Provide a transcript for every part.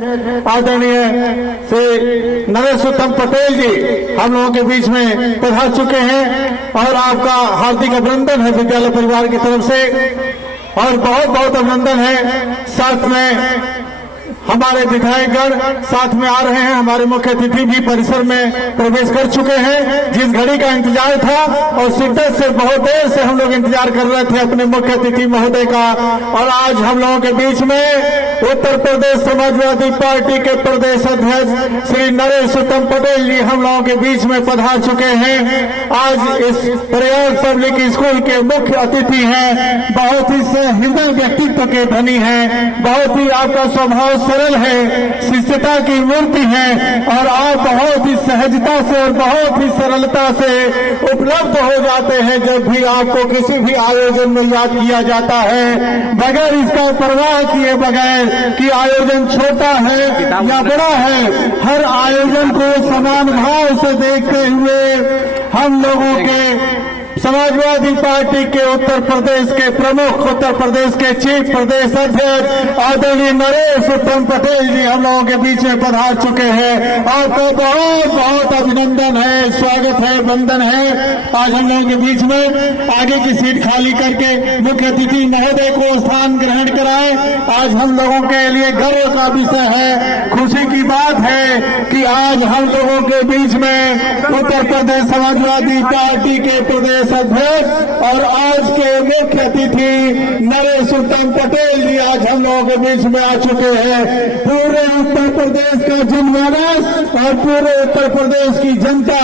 आदरणीय श्री नरेश उत्तम पटेल जी हम लोगों के बीच में पधार चुके हैं और आपका हार्दिक अभिनंदन है विद्यालय परिवार की तरफ से और बहुत बहुत अभिनंदन है। साथ में हमारे विधायकगण साथ में आ रहे हैं, हमारे मुख्य अतिथि भी परिसर में प्रवेश कर चुके हैं। जिस घड़ी का इंतजार था और शिद्दत से बहुत देर से हम लोग इंतजार कर रहे थे अपने मुख्य अतिथि महोदय का, और आज हम लोगों के बीच में उत्तर प्रदेश समाजवादी पार्टी के प्रदेश अध्यक्ष श्री नरेश उत्तम पटेल जी हम लोगों के बीच में पधार चुके हैं। आज इस प्रयाग पब्लिक स्कूल के मुख्य अतिथि हैं, बहुत ही हृदय व्यक्तित्व के धनी हैं, बहुत ही आपका स्वभाव सरल है, शिष्टता की मूर्ति है और आप बहुत ही सहजता से और बहुत ही सरलता से उपलब्ध हो जाते हैं जब भी आपको किसी भी आयोजन में याद किया जाता है, बगैर इसका परवाह किए बगैर कि आयोजन छोटा है या बड़ा है। हर आयोजन को समान भाव से देखते हुए हम लोगों के समाजवादी पार्टी के उत्तर प्रदेश के प्रमुख, उत्तर प्रदेश के चीफ प्रदेश अध्यक्ष आदरणीय नरेश उत्तम पटेल जी हम लोगों के बीच में पधार चुके हैं। आपको बहुत बहुत अभिनंदन है, स्वागत है, वंदन है। आज हम लोगों के बीच में आगे की सीट खाली करके मुख्य अतिथि महोदय को स्थान ग्रहण कराए। आज हम लोगों के लिए गर्व का विषय है, खुशी की बात है कि आज हम लोगों के बीच में उत्तर प्रदेश समाजवादी पार्टी के प्रदेश अध्यक्ष और आज के मुख्य अतिथि नरेश उत्तम पटेल जी आज हम लोगों के बीच में आ चुके हैं। पूरे उत्तर प्रदेश का जनमानस और पूरे उत्तर प्रदेश की जनता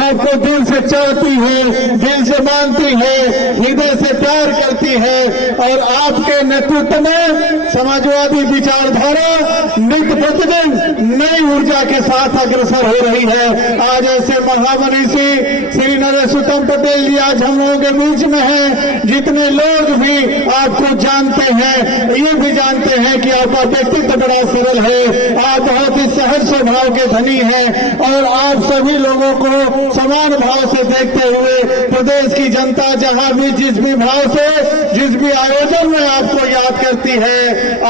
आपको दिल से चाहती है, दिल से मानती है, हृदय से प्यार करती है और आपके नेतृत्व में समाजवादी विचारधारा नित्य प्रतिदिन नई ऊर्जा के साथ अग्रसर हो रही है। आज ऐसे महामनीषी श्री नरेश उत्तम पटेल जी आज हम लोगों के बीच में हैं। जितने लोग भी आपको जानते हैं ये भी जानते हैं कि आपका व्यक्तित्व बड़ा सरल है, आप बहुत ही सहज स्वभाव के धनी हैं और आप सभी लोगों को समान भाव से देखते हुए प्रदेश की जनता जहां भी जिस भी भाव से जिस भी आयोजन में आपको याद करती है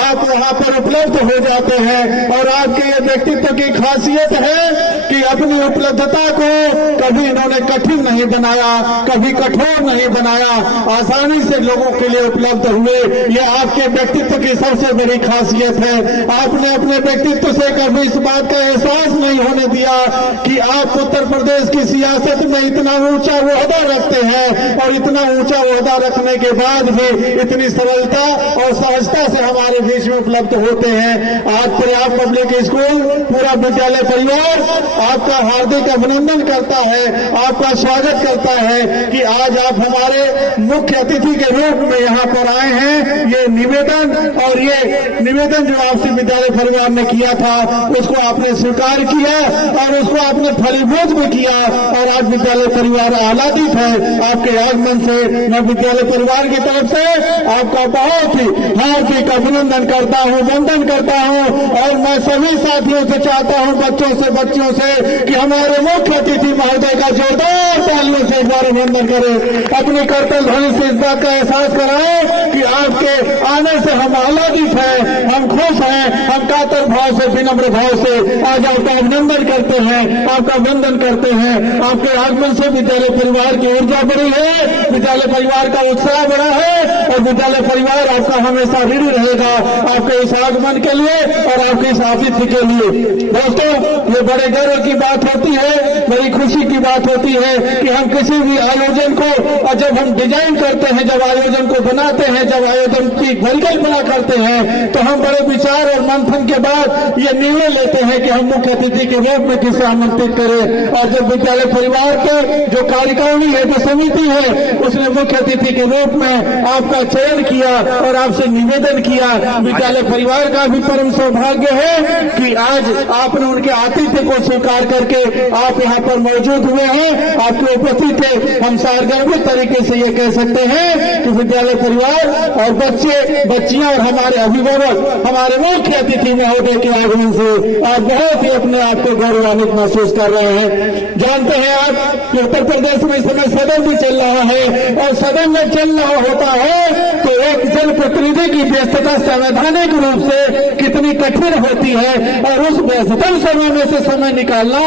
आप वहां पर उपलब्ध हो जाते हैं। और आपके ये व्यक्तित्व की खासियत है कि अपनी उपलब्धता को कभी इन्होंने कठिन नहीं बनाया, कभी कठोर नहीं बनाया, आसानी से लोगों के लिए उपलब्ध हुए। ये आपके व्यक्तित्व की सबसे बड़ी खासियत है। आपने अपने व्यक्तित्व से कभी इस बात का एहसास नहीं होने दिया कि आप उत्तर प्रदेश की सियासत में इतना ऊंचा ओहदा रखते हैं और इतना ऊंचा ओहदा रखने के बाद भी इतनी सरलता और सहजता से हमारे बीच में उपलब्ध होते हैं। आज प्रयाग पब्लिक स्कूल पूरा विद्यालय परिवार आपका हार्दिक अभिनंदन करता है, आपका स्वागत करता है कि आज आप हमारे मुख्य अतिथि के रूप में यहाँ पर आए हैं। ये निवेदन और ये निवेदन जो आपसे विद्यालय परिवार ने किया था उसको आपने स्वीकार किया और उसको आपने फलीभूत भी किया और आज विद्यालय परिवार आह्लादित है आपके आगमन से। मैं विद्यालय परिवार की तरफ से आपका बहुत ही हार्दिक अभिनंदन करता हूँ, वंदन करता हूँ और मैं सभी साथियों से चाहता हूँ, बच्चों से कि हमारे मुख्य अतिथि महोदय का जोरदार तालियों से एक बार अभिनंदन करें, अपनी कर्तव्य ध्वनि से इस बात का एहसास कराएं कि आपके आने से हम आह्लादित हैं, हम खुश हैं, हम कातर भाव से विनम्र भाव से आज आपका अभिनंदन करते हैं, आपका वंदन करते हैं। आपके आगमन से विद्यालय परिवार की ऊर्जा बढ़ी है, विद्यालय परिवार का उत्साह बढ़ा है और विद्यालय परिवार आपका हमेशा ऋणी रहेगा आपके इस आगमन के लिए और आपके इस आतिथ्य के लिए। दोस्तों, ये बड़े गर्व की बात होती है, बड़ी खुशी की बात होती है कि हम किसी भी आयोजन को और जब हम डिजाइन करते हैं, जब आयोजन को बनाते हैं, जब आयोजन की परिकल्पना करते हैं तो हम बड़े विचार और मंथन के बाद ये निर्णय लेते हैं कि हम मुख्य अतिथि के रूप में किसे आमंत्रित करें। और जब विद्यालय परिवार के जो कार्यकारिणी है, जो समिति है, उसने मुख्य अतिथि के रूप में आपका चयन किया और आपसे निवेदन किया। विद्यालय परिवार का भी परम सौभाग्य है कि आज आपने उनके आतिथ्य को स्वीकार करके आप यहाँ पर मौजूद हुए हैं, आपके उपस्थित थे। हम सारगर्भित तरीके से ये कह सकते हैं कि विद्यालय परिवार और बच्चे, बच्चियां और हमारे अभिभावक हमारे मुख्य अतिथि महोदय के आगमन से आप बहुत ही अपने आप को गौरवान्वित महसूस कर रहे हैं। जानते हैं आप कि उत्तर प्रदेश में इस समय सदन भी चल रहा है और सदन में चल रहा होता है तो एक जनप्रतिनिधि की व्यस्तता संवैधानिक रूप से कितनी कठिन जड़ होती है, और उस व्यस्तम समय में से समय निकालना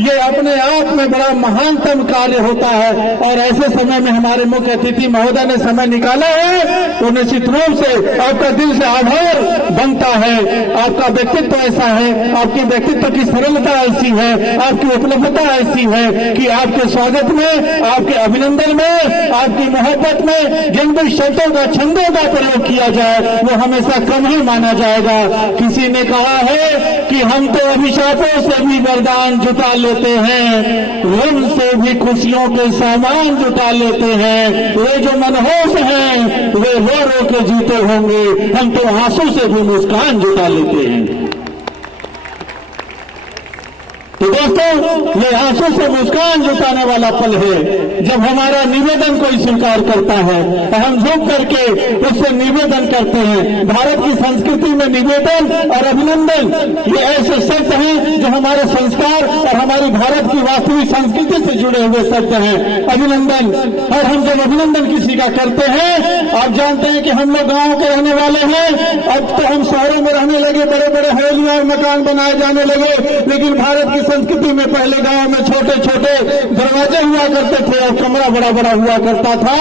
ये अपने आप में बड़ा महानतम कार्य होता है। और ऐसे समय में हमारे मुख्य अतिथि महोदय ने समय निकाला है तो निश्चित रूप से आपका दिल से आभार बनता है। आपका व्यक्तित्व ऐसा है, आपके व्यक्तित्व की सरलता ऐसी है, आपकी उपलब्धता ऐसी है कि आपके स्वागत में, आपके अभिनंदन में, आपकी मोहब्बत में जिन भी शब्दों का, छंदों का प्रयोग किया जाए वो हमेशा कम ही माना जाएगा। किसी ने कहा है कि हम तो अभिशापों से भी वरदान जुटा लेते हैं, गम से भी खुशियों के सामान जुटा लेते हैं। वे जो मनहूस हैं वे रो रो के जीते होंगे, हम तो आंसू से भी मुस्कान जुटा लेते हैं। तो दोस्तों, ये आंसू से मुस्कान जुटाने वाला पल है जब हमारा निवेदन कोई स्वीकार करता है तो हम झुक करके उससे निवेदन करते हैं। भारत की संस्कृति में निवेदन और अभिनंदन ये ऐसे शब्द हैं जो हमारे संस्कार और हमारी भारत की वास्तविक संस्कृति से जुड़े हुए शब्द हैं। अभिनंदन, और हम जब अभिनंदन किसी का करते हैं, आप जानते हैं कि हम लोग गाँव के रहने वाले हैं, अब तो हम शहरों में रहने लगे, बड़े बड़े हवेलियां और मकान बनाए जाने लगे, लेकिन भारत की संस्कृति में पहले गांव में छोटे छोटे दरवाजे हुआ करते थे और कमरा बड़ा बड़ा हुआ करता था।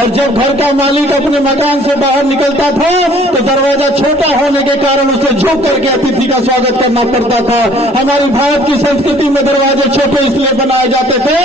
और जब घर का मालिक अपने मकान से बाहर निकलता था तो दरवाजा छोटा होने के कारण उसे झुक करके अतिथि का स्वागत करना पड़ता था। हमारी भारत की संस्कृति में दरवाजे छोटे इसलिए बनाए जाते थे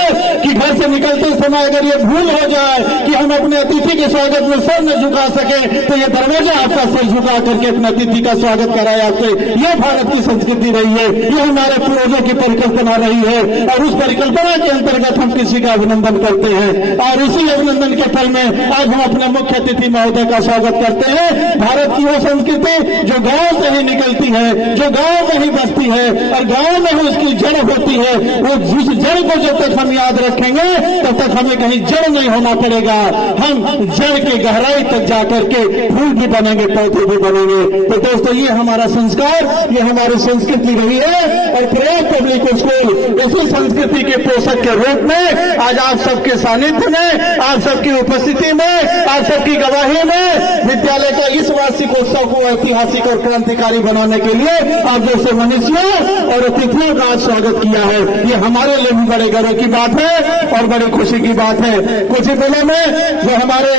कि घर से निकलते समय अगर ये भूल हो जाए कि हम अपने अतिथि के स्वागत में सर न झुका सके तो ये दरवाजा आपका सिर झुका करके अपने अतिथि का स्वागत कराया आपसे। ये भारत की संस्कृति रही है, ये हमारे पूर्वजों की परिकल्पना रही है, और उस परिकल्पना के अंतर्गत हम किसी का अभिनंदन करते हैं। और इसी अभिनंदन के फल में आज हम अपने मुख्य अतिथि महोदय का स्वागत करते हैं। भारत की वो संस्कृति जो गांव से ही निकलती है, जो गांव में ही बसती है और गांव में ही उसकी जड़ होती है, वो जिस जड़ को जब तक हम याद रखेंगे तब तक हमें कहीं जड़ नहीं होना पड़ेगा। हम जड़ के गहराई तक जाकर के फूल भी बनेंगे, पौधे भी बनेंगे। तो दोस्तों, ये हमारा संस्कार, ये हमारी संस्कृति रही है। और प्रयाग पब्लिक स्कूल इसी संस्कृति के पोषक के रूप में आज आप सबके सानिध्य में, आप सबकी उपस्थिति में, आप सबकी गवाही में विद्यालय का इस वार्षिकोत्सव को ऐतिहासिक और क्रांतिकारी बनाने के लिए आप जैसे मनुष्यों और अतिथियों का आज स्वागत किया है। ये हमारे लिए भी बड़े गर्व की बात है और बड़ी खुशी की बात है। कुछ ही दिनों में जो हमारे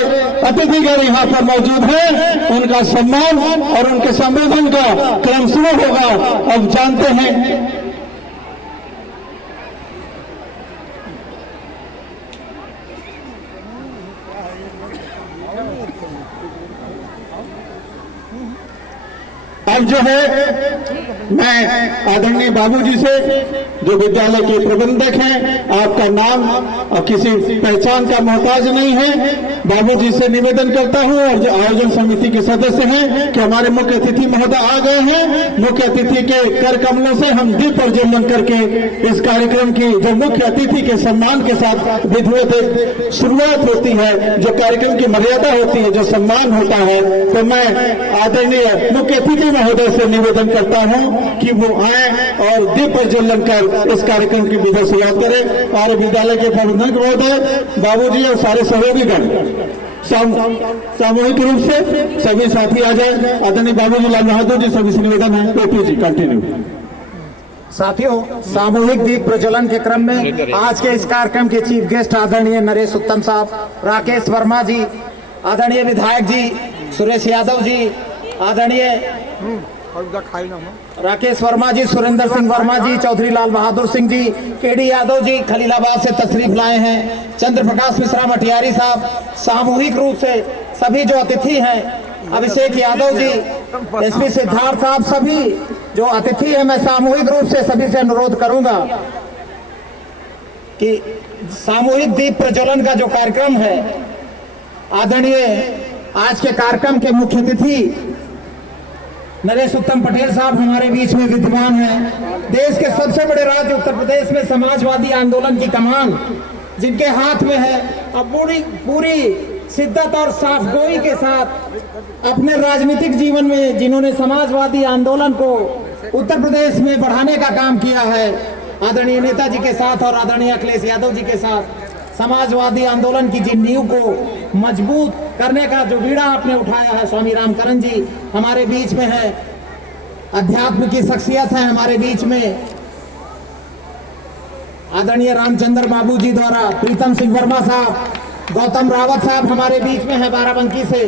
अतिथिगण यहाँ पर मौजूद हैं, उनका सम्मान और उनके संबोधन का क्रम शुरू होगा। अब जानते हैं अब जो है मैं आदरणीय बाबूजी से, जो विद्यालय के प्रबंधक हैं, आपका नाम और किसी पहचान का मोहताज नहीं है, बाबूजी से निवेदन करता हूं और जो आयोजन समिति के सदस्य हैं कि हमारे मुख्य अतिथि महोदय आ गए हैं। मुख्य अतिथि के कर कमलों से हम दीप प्रज्वलन करके इस कार्यक्रम की जो मुख्य अतिथि के सम्मान के साथ विधिवत शुरुआत होती है, जो कार्यक्रम की मर्यादा होती है, जो सम्मान होता है, तो मैं आदरणीय मुख्य अतिथि महोदय से निवेदन करता हूं कि वो आए और दीप प्रज्वलन कर इस कार्यक्रम की विधि शुरुआत करें। और विद्यालय के प्रबंधक महोदय, बाबूजी और सारे सहयोगीगण सामूहिक रूप से सभी साथी आ जाए। आदरणीय बाबूजी लाल बहादुर जी, सभी से निवेदन है। ओपी जी कंटिन्यू। साथियों, सामूहिक दीप प्रज्वलन के क्रम में आज के इस कार्यक्रम के चीफ गेस्ट आदरणीय नरेश उत्तम साहब, राकेश वर्मा जी, आदरणीय विधायक जी सुरेश यादव जी, आदरणीय राकेश वर्मा जी, सुरेंद्र सिंह वर्मा जी, चौधरी लाल बहादुर सिंह जी, केडी यादव जी खलीलाबाद से तशरीफ लाए हैं, चंद्र प्रकाश मिश्रा मटियारी साहब, सामूहिक रूप से सभी जो अतिथि हैं, अभिषेक यादव जी, एसपी सिद्धार्थ साहब, सभी जो अतिथि हैं, मैं सामूहिक रूप से सभी से अनुरोध करूंगा कि सामूहिक दीप प्रज्वलन का जो कार्यक्रम है, आदरणीय आज के कार्यक्रम के मुख्य अतिथि नरेश उत्तम पटेल साहब हमारे बीच में विद्यमान हैं। देश के सबसे बड़े राज्य उत्तर प्रदेश में समाजवादी आंदोलन की कमान जिनके हाथ में है, अब पूरी शिद्दत और साफगोई के साथ अपने राजनीतिक जीवन में जिन्होंने समाजवादी आंदोलन को उत्तर प्रदेश में बढ़ाने का काम किया है, आदरणीय नेताजी के साथ और आदरणीय अखिलेश यादव जी के साथ समाजवादी आंदोलन की जिन नींव को मजबूत करने का जो बीड़ा आपने उठाया है, स्वामी रामकरण जी हमारे बीच में है। अध्यात्म की शख्सियत है हमारे बीच में, आदरणीय रामचंद्र बाबू जी द्वारा प्रीतम सिंह वर्मा साहब, गौतम रावत साहब हमारे बीच में है बाराबंकी से।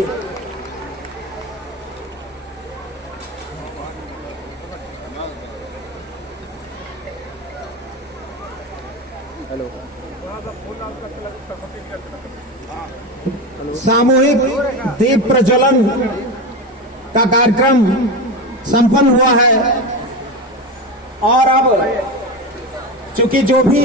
सामूहिक दीप प्रज्वलन का कार्यक्रम संपन्न हुआ है और अब चूंकि जो भी